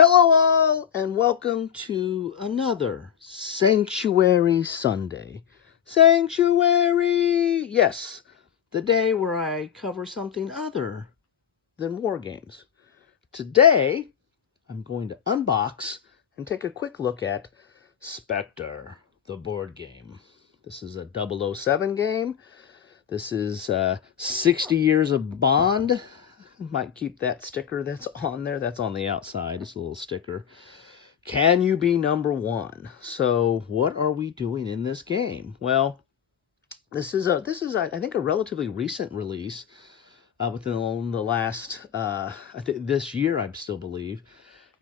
Hello, all, and welcome to another Sanctuary Sunday. Sanctuary! Yes, the day where I cover something other than war games. Today, I'm going to unbox and take a quick look at Spectre, the board game. This is a 007 game. This is 60 years of Bond. Might keep that sticker that's on there. That's on the outside. It's a little sticker. Can you be number one? So what are we doing in this game? Well, this is I think a relatively recent release within the last I think this year, I still believe.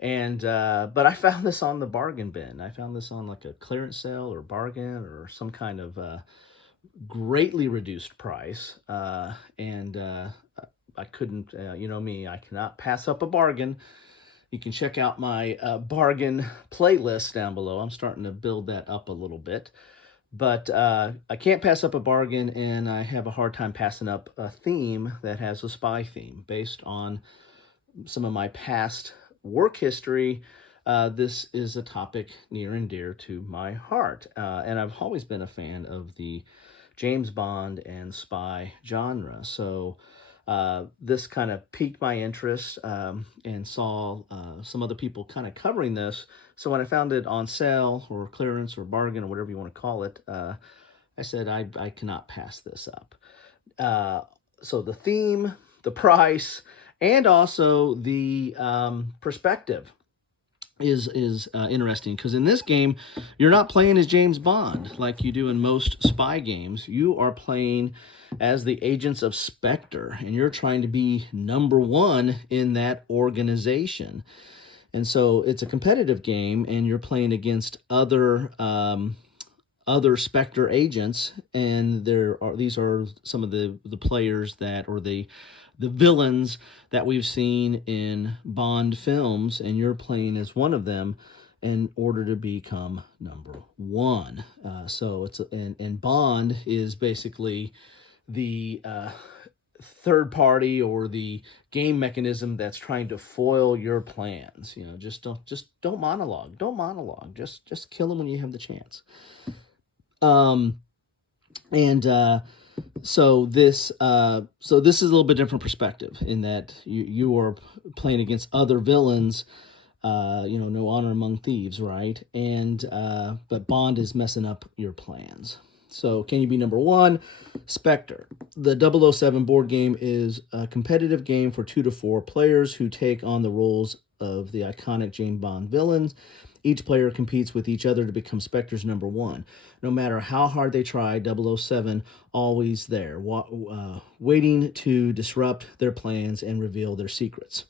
And but I found this on the bargain bin. I found this on like a clearance sale or bargain or some kind of greatly reduced price. And I couldn't, you know me, I cannot pass up a bargain. You can check out my bargain playlist down below. I'm starting to build that up a little bit. But I can't pass up a bargain, and I have a hard time passing up a theme that has a spy theme. Based on some of my past work history, this is a topic near and dear to my heart. And I've always been a fan of the James Bond and spy genre. So this kind of piqued my interest, and saw some other people kind of covering this. So when I found it on sale or clearance or bargain or whatever you want to call it, I said I cannot pass this up. So the theme, the price, and also the perspective is interesting, because in this game you're not playing as James Bond like you do in most spy games. You are playing as the agents of Spectre, and you're trying to be number one in that organization. And so it's a competitive game, and you're playing against other Spectre agents, and these are some of the players that, or the villains that we've seen in Bond films, and you're playing as one of them in order to become number one. So it's and Bond is basically the third party or the game mechanism that's trying to foil your plans. You know, just don't monologue. Don't monologue. Just kill them when you have the chance. And so this is a little bit different perspective, in that you are playing against other villains. No honor among thieves, right? And but Bond is messing up your plans. So can you be number one? Spectre. The 007 board game is a competitive game for 2 to 4 players who take on the roles of the iconic James Bond villains. Each player competes with each other to become Spectre's number one. No matter how hard they try, 007 always there, waiting to disrupt their plans and reveal their secrets.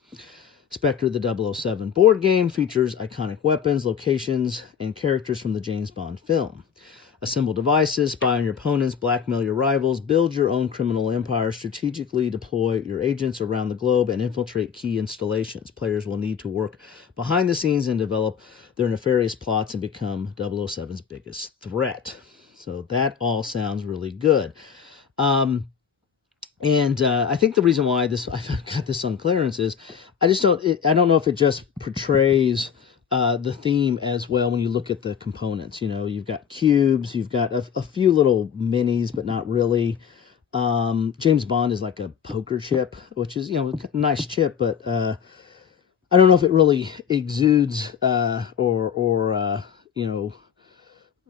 Spectre, the 007 board game, features iconic weapons, locations, and characters from the James Bond film. Assemble devices, spy on your opponents, blackmail your rivals, build your own criminal empire, strategically deploy your agents around the globe, and infiltrate key installations. Players will need to work behind the scenes and develop their nefarious plots and become 007's biggest threat. So that all sounds really good. I think the reason why I got this on clearance is I don't know if it just portrays the theme as well when you look at the components. You know, you've got cubes, you've got a few little minis, but not really. James Bond is like a poker chip, which is, a nice chip, but I don't know if it really exudes or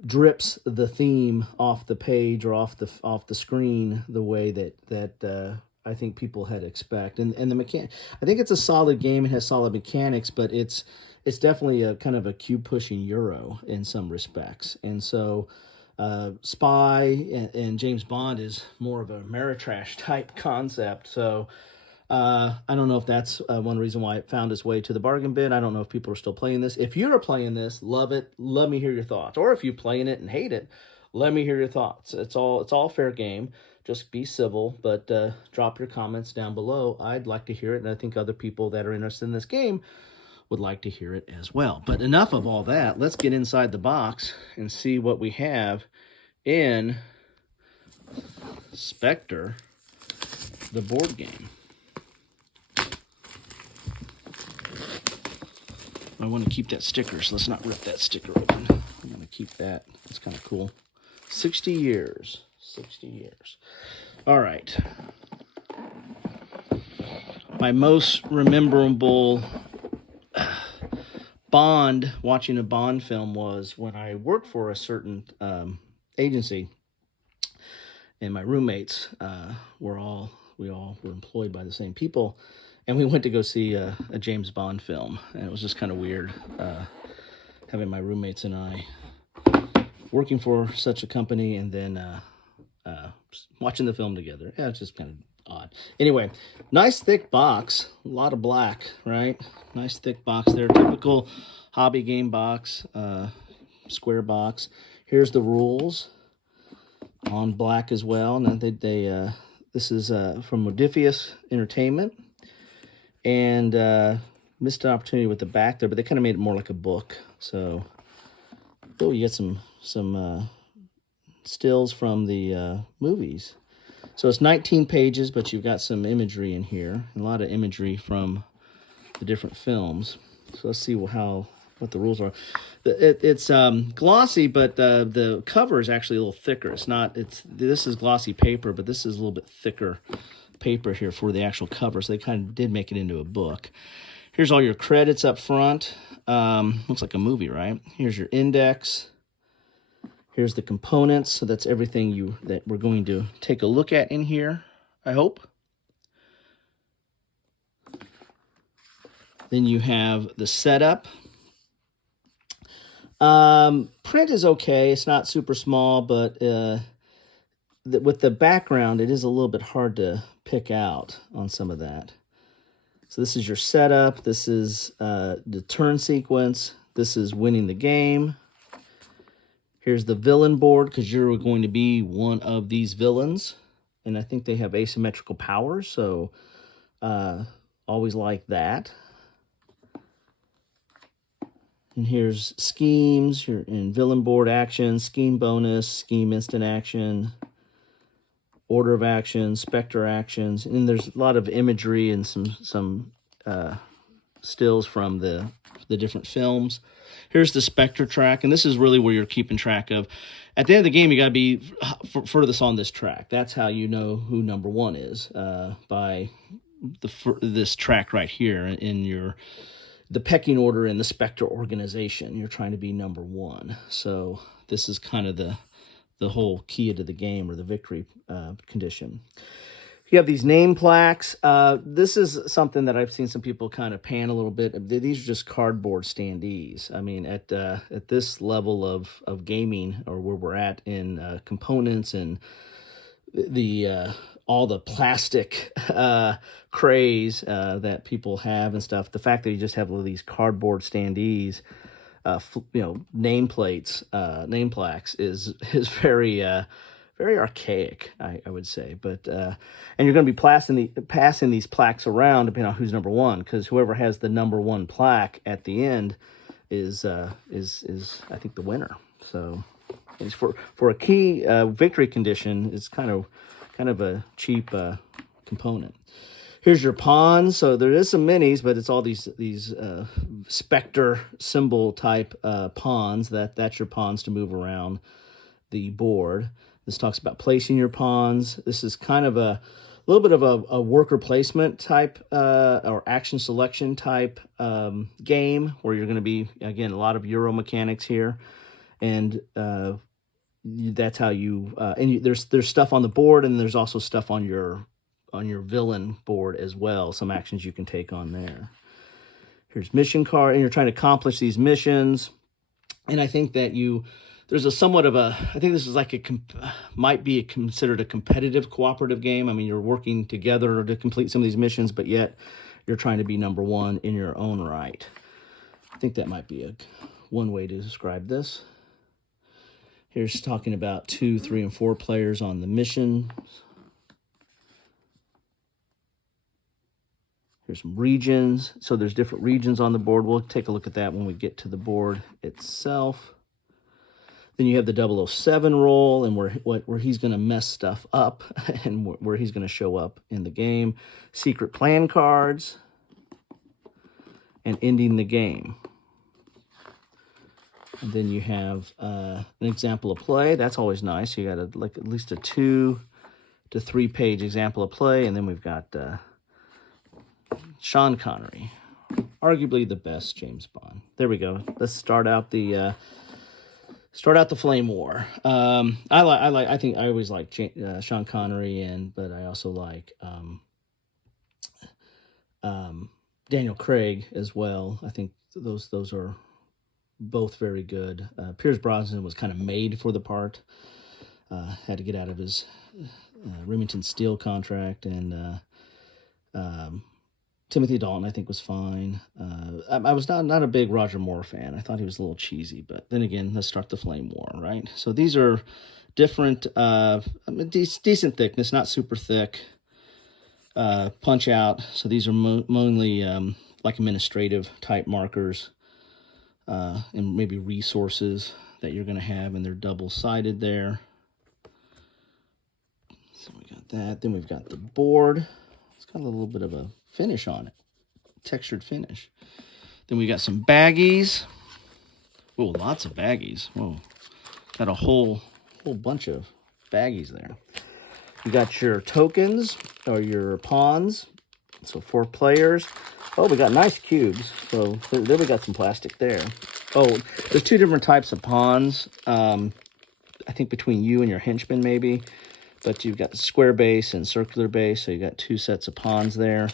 drips the theme off the page or off the screen the way that I think people had expect. And the I think it's a solid game. It has solid mechanics, but it's definitely a kind of a cube pushing Euro in some respects. And so Spy and James Bond is more of a Ameritrash type concept. So I don't know if that's one reason why it found its way to the bargain bin. I don't know if people are still playing this. If you're playing this, love it. Let me hear your thoughts. Or if you're playing it and hate it, let me hear your thoughts. It's all fair game. Just be civil, but drop your comments down below. I'd like to hear it, and I think other people that are interested in this game would like to hear it as well. But enough of all that. Let's get inside the box and see what we have in Spectre, the board game. I want to keep that sticker, so let's not rip that sticker open. I'm going to keep that. It's kind of cool. 60 years. 60 years. All right. My most memorable watching a Bond film was when I worked for a certain agency, and my roommates we all were employed by the same people, and we went to go see a James Bond film, and it was just kind of weird having my roommates and I working for such a company and then watching the film together. Yeah, it's just kind of odd. Anyway, nice thick box, a lot of black, right? Nice thick box there, typical hobby game box, square box. Here's the rules on black as well. Now this is from Modiphius Entertainment, and missed an opportunity with the back there, but they kind of made it more like a book. So, oh, you get some stills from the movies. So it's 19 pages, but you've got some imagery in here, a lot of imagery from the different films. So let's see what the rules are. It's glossy, but the cover is actually a little thicker. This is glossy paper, but this is a little bit thicker paper here for the actual cover. So they kind of did make it into a book. Here's all your credits up front. Looks like a movie, right? Here's your index. Here's the components. So that's everything that we're going to take a look at in here, I hope. Then you have the setup. Print is okay. It's not super small, but with the background, it is a little bit hard to pick out on some of that. So this is your setup. This is the turn sequence. This is winning the game. Here's the villain board, because you're going to be one of these villains. And I think they have asymmetrical powers, so always like that. And here's schemes, your in villain board action, scheme bonus, scheme instant action, order of actions, SPECTRE actions. And there's a lot of imagery and some stills from the different films. Here's the SPECTRE track, and this is really where you're keeping track of. At the end of the game, you got to be furthest on this track. That's how you know who number one is, by this track right here in the pecking order in the SPECTRE organization. You're trying to be number one. So this is kind of the whole key to the game, or the victory condition. You have these name plaques. This is something that I've seen some people kind of pan a little bit. These are just cardboard standees. I mean, at this level of gaming, or where we're at in components and all the plastic craze that people have and stuff, the fact that you just have all these cardboard standees, name plaques is very archaic, I would say. But and you're going to be passing these plaques around depending on who's number one, because whoever has the number one plaque at the end is I think the winner. So it's for a key victory condition, it's kind of a cheap component. Here's your pawns. So there is some minis, but it's all these SPECTRE symbol type pawns. That's your pawns to move around the board. This talks about placing your pawns. This is kind of a little bit of a worker placement type or action selection type game, where you're going to be, again, a lot of Euro mechanics here, and that's how you there's stuff on the board, and there's also stuff on your villain board as well. Some actions you can take on there. Here's mission card, and you're trying to accomplish these missions. And I think that there's I think this is like might be considered a competitive cooperative game. I mean, you're working together to complete some of these missions, but yet you're trying to be number one in your own right. I think that might be one way to describe this. Here's talking about 2, 3, and 4 players on the mission. Here's some regions. So there's different regions on the board. We'll take a look at that when we get to the board itself. Then you have the 007 roll, and where he's going to mess stuff up and where he's going to show up in the game. Secret plan cards, and ending the game. And then you have an example of play. That's always nice. You got at least a 2 to 3 page example of play. And then we've got Sean Connery, arguably the best James Bond. There we go. Let's start out the Flame War. I think I always like Sean Connery, but I also like Daniel Craig as well. I think those are both very good. Pierce Brosnan was kind of made for the part. Had to get out of his Remington Steele contract, and Timothy Dalton I think was fine. I was not a big Roger Moore fan. I thought he was a little cheesy, but then again, let's start the Flame War, right? So these are different, decent thickness, not super thick. Punch out. So these are mainly like administrative type markers. And maybe resources that you're going to have, and they're double-sided there. So we got that. Then we've got the board. It's got a little bit of a finish on it, textured finish. Then we got some baggies. Oh, lots of baggies. Whoa, got a whole bunch of baggies there. You got your tokens or your pawns. So 4 players. Oh, we got nice cubes. So there we got some plastic there. Oh, there's 2 different types of pawns. I think between you and your henchman maybe. But you've got the square base and circular base. So you got 2 sets of pawns there.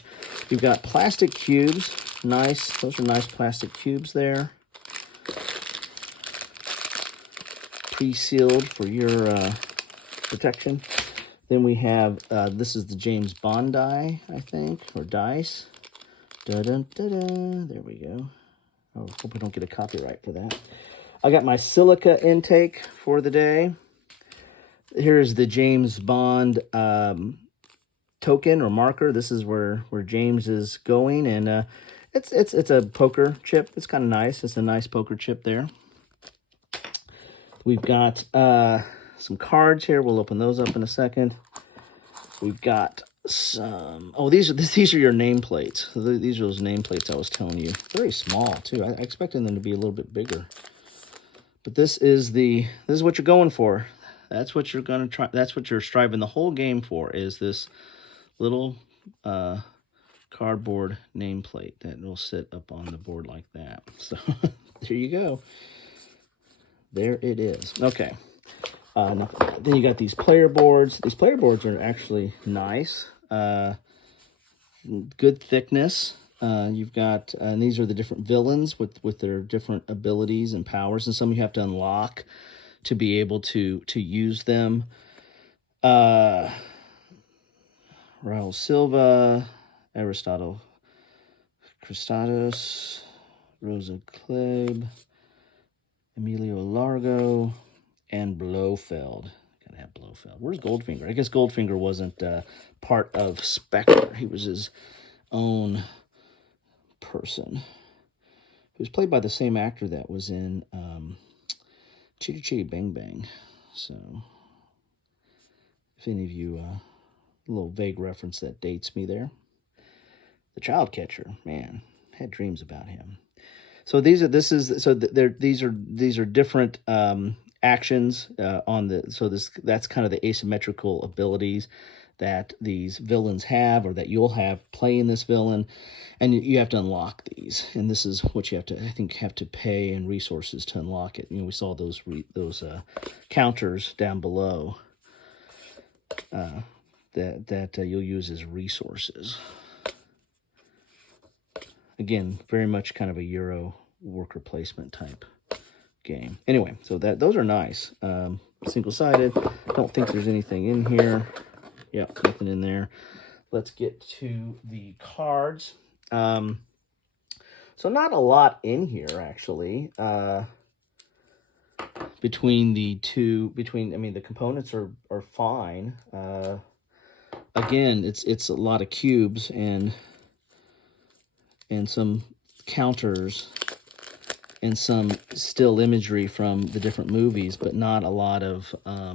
You've got plastic cubes. Nice. Those are nice plastic cubes there. Pre-sealed for your protection. Then we have, this is the James Bond die, I think, or dice. Da-dun-da-dun. There we go. Oh, hope we don't get a copyright for that. I got my silica intake for the day. Here's the James Bond token or marker. This is where James is going, and it's a poker chip. It's kind of nice. It's a nice poker chip there. We've got some cards here. We'll open those up in a second. We've got some... Oh, these are your nameplates. These are those nameplates I was telling you. Very small, too. I expected them to be a little bit bigger. But this is what you're going for. That's what you're going to try. That's what you're striving the whole game for, is this little cardboard nameplate that will sit up on the board like that. So there you go. There it is. Okay. Then you got these player boards. These player boards are actually nice. Good thickness. You've got, and these are the different villains with their different abilities and powers, and some you have to unlock to be able to use them. Raul Silva, Aristotle Christados, Rosa Klebe, Emilio Largo, and Blofeld. Gotta have Blofeld. Where's Goldfinger? I guess Goldfinger wasn't part of Spectre. He was his own person. He was played by the same actor that was in Chitty Chitty Bang Bang. So, if any of you, a little vague reference that dates me there. The Child Catcher, man, had dreams about him. So these are different actions on the. So that's kind of the asymmetrical abilities that these villains have, or that you'll have playing this villain, and you have to unlock these. And this is what you have to pay in resources to unlock it. You know, we saw those counters down below that you'll use as resources. Again, very much kind of a Euro worker placement type game. Anyway, so those are nice. Single-sided. Don't think there's anything in here. Yep, nothing in there. Let's get to the cards. So not a lot in here, actually. Between the components are fine. Again, it's a lot of cubes and some counters and some still imagery from the different movies, but not a lot of I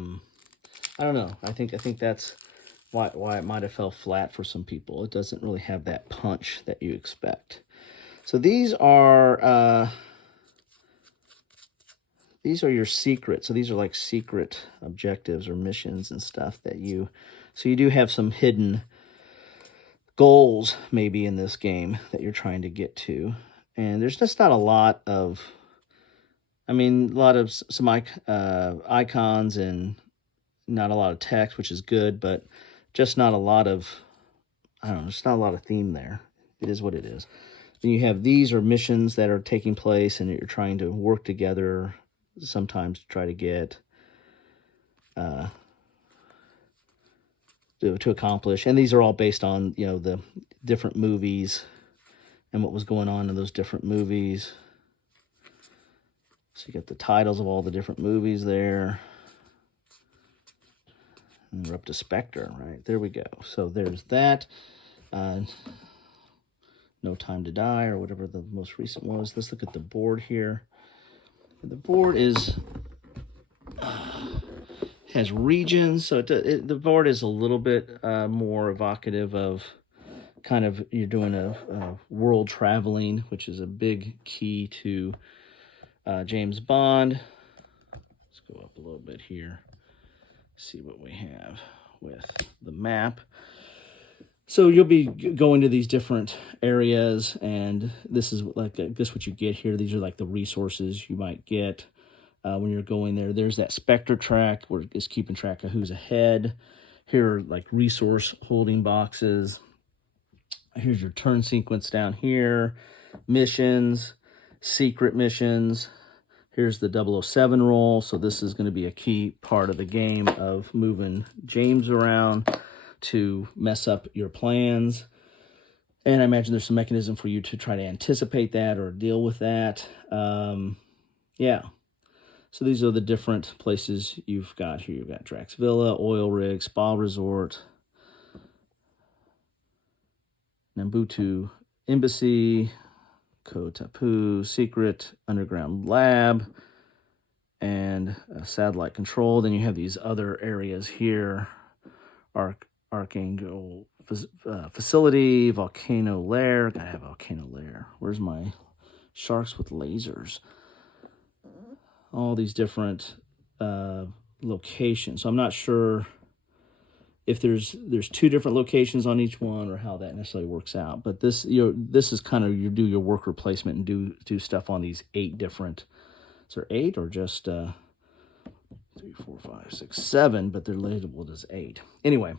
don't know. I think that's why it might have fell flat for some people. It doesn't really have that punch that you expect. So these are these are your secrets. So these are like secret objectives or missions and stuff that so you do have some hidden goals maybe in this game that you're trying to get to. And there's just not a lot of, a lot of some icons and not a lot of text, which is good, but just not a lot of, I don't know, just not a lot of theme there. It is what it is. Then you have these are missions that are taking place and you're trying to work together sometimes to try to get to accomplish. And these are all based on, the different movies and what was going on in those different movies. So you get the titles of all the different movies there. And we're up to Spectre, right? There we go. So there's that. No Time to Die, or whatever the most recent was. Let's look at the board here. The board has regions, so the board is a little bit more evocative of kind of you're doing a world traveling, which is a big key to James Bond. Let's go up a little bit here, see what we have with the map. So you'll be going to these different areas, and this is like this what you get here. These are like the resources you might get when you're going there. There's that Spectre track where it's keeping track of who's ahead. Here are like resource holding boxes. Here's your turn sequence down here. Missions, secret missions. Here's the 007 roll. So this is going to be a key part of the game of moving James around to mess up your plans. And I imagine there's some mechanism for you to try to anticipate that or deal with that. Yeah. So these are the different places you've got here. You've got Drax Villa, Oil Rig, Spa Resort, Nambutu Embassy, Kotapu, Secret, Underground Lab, and Satellite Control. Then you have these other areas here. Archangel Facility, Volcano Lair. Gotta have Volcano Lair. Where's my sharks with lasers? All these different locations. So I'm not sure if there's two different locations on each one or how that necessarily works out. But this is kind of you do your worker placement and do stuff on these 8 different. Is there 8 or just 3, 4, 5, 6, 7? But they're labeled as 8. Anyway.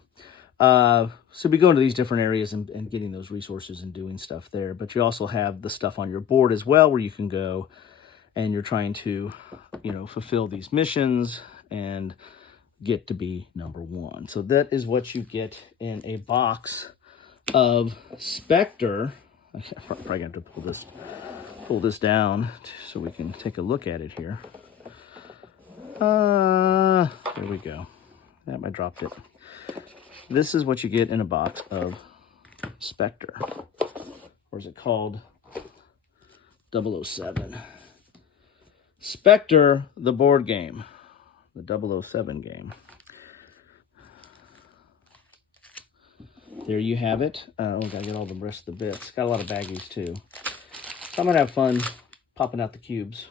So be going to these different areas and getting those resources and doing stuff there. But you also have the stuff on your board as well where you can go and you're trying to, fulfill these missions and get to be number 1. So that is what you get in a box of Spectre. I'm probably going to have to pull this down so we can take a look at it here. There we go. Yep, I dropped it. This is what you get in a box of Spectre. Or is it called 007? Spectre, the board game. The 007 game. There you have it. Gotta get all the rest of the bits. Got a lot of baggies too. So I'm gonna have fun popping out the cubes.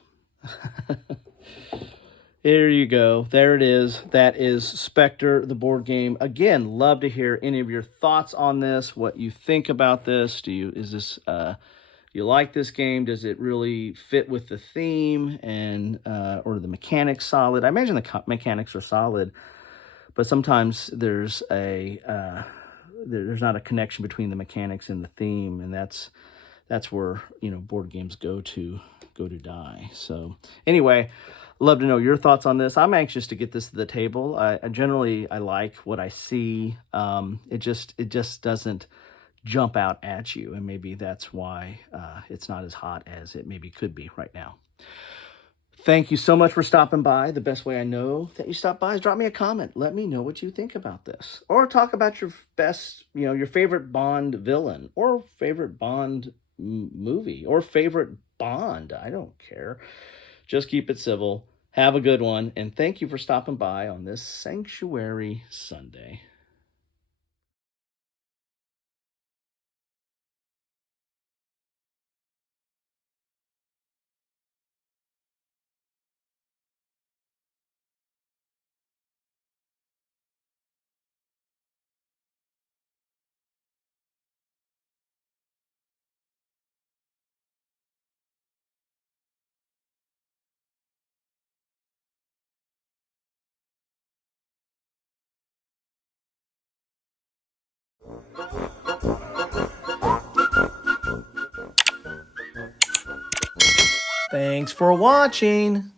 Here you go. There it is. That is Spectre, the board game. Again, love to hear any of your thoughts on this, what you think about this. Do you like this game? Does it really fit with the theme and or the mechanics solid? I imagine the mechanics are solid, but sometimes there's not a connection between the mechanics and the theme, and that's where board games go to die. So anyway, love to know your thoughts on this. I'm anxious to get this to the table. I generally like what I see. It just doesn't jump out at you, and maybe that's why it's not as hot as it maybe could be right now. Thank you so much for stopping by. The best way I know that you stop by is drop me a comment. Let me know what you think about this, or talk about your best, your favorite Bond villain, or favorite Bond movie, or favorite Bond. I don't care. Just keep it civil. Have a good one, and thank you for stopping by on this Sanctuary Sunday. Thanks for watching.